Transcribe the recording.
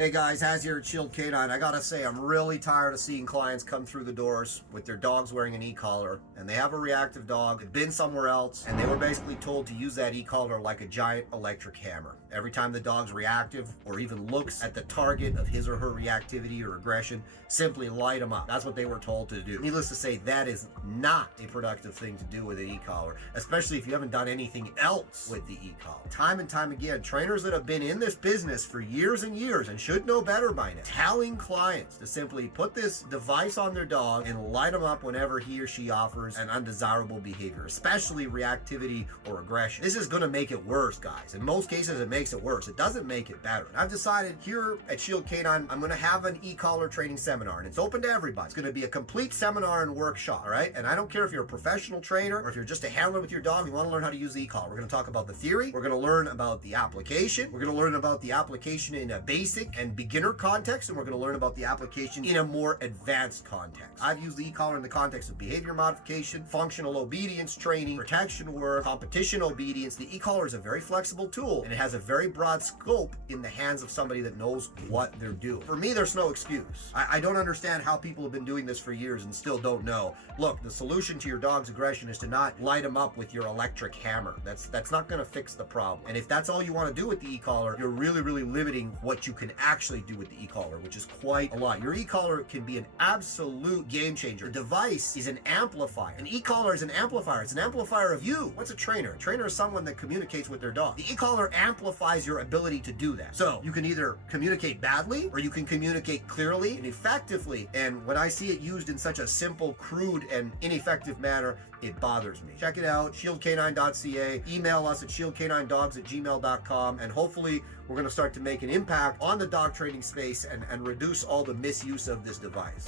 Hey guys, Haz here at Shield Canine. I gotta say, I'm really tired of seeing clients come through the doors with their dogs wearing an e-collar, and they have a reactive dog, they've been somewhere else, and they were basically told to use that e-collar like a giant electric hammer. Every time the dog's reactive or even looks at the target of his or her reactivity or aggression, simply light them up. That's what they were told to do. Needless to say, that is not a productive thing to do with an e-collar, especially if you haven't done anything else with the e-collar. Time and time again, trainers that have been in this business for years and years and should know better by now, telling clients to simply put this device on their dog and light them up whenever he or she offers an undesirable behavior, especially reactivity or aggression. This is going to make it worse, guys. In most cases, it makes it worse. It doesn't make it better. I've decided here at Shield Canine, I'm going to have an e-collar training seminar, and it's open to everybody. It's going to be a complete seminar and workshop, all right? And I don't care if you're a professional trainer or if you're just a handler with your dog, you want to learn how to use the e-collar. We're going to talk about the theory. We're going to learn about the application. We're going to learn about the application in a basic and beginner context, and we're going to learn about the application in a more advanced context. I've used the e-collar in the context of behavior modification, functional obedience training, protection work, competition obedience. The e-collar is a very flexible tool, and it has a very broad scope in the hands of somebody that knows what they're doing. For me, there's no excuse. I don't understand how people have been doing this for years and still don't know. Look, the solution to your dog's aggression is to not light them up with your electric hammer. That's not going to fix the problem. And if that's all you want to do with the e-collar, you're really limiting what you can actually do with the e-collar, which is quite a lot. Your e-collar can be an absolute game changer. The device is an amplifier. An e-collar is an amplifier. It's an amplifier of you. What's a trainer? A trainer is someone that communicates with their dog. The e-collar amplifies your ability to do that. So you can either communicate badly or you can communicate clearly and effectively. And when I see it used in such a simple, crude, and ineffective manner, it bothers me. Check it out, shieldcanine.ca. Email us at shieldcaninedogs@gmail.com, and hopefully we're going to start to make an impact on the dog training space and reduce all the misuse of this device.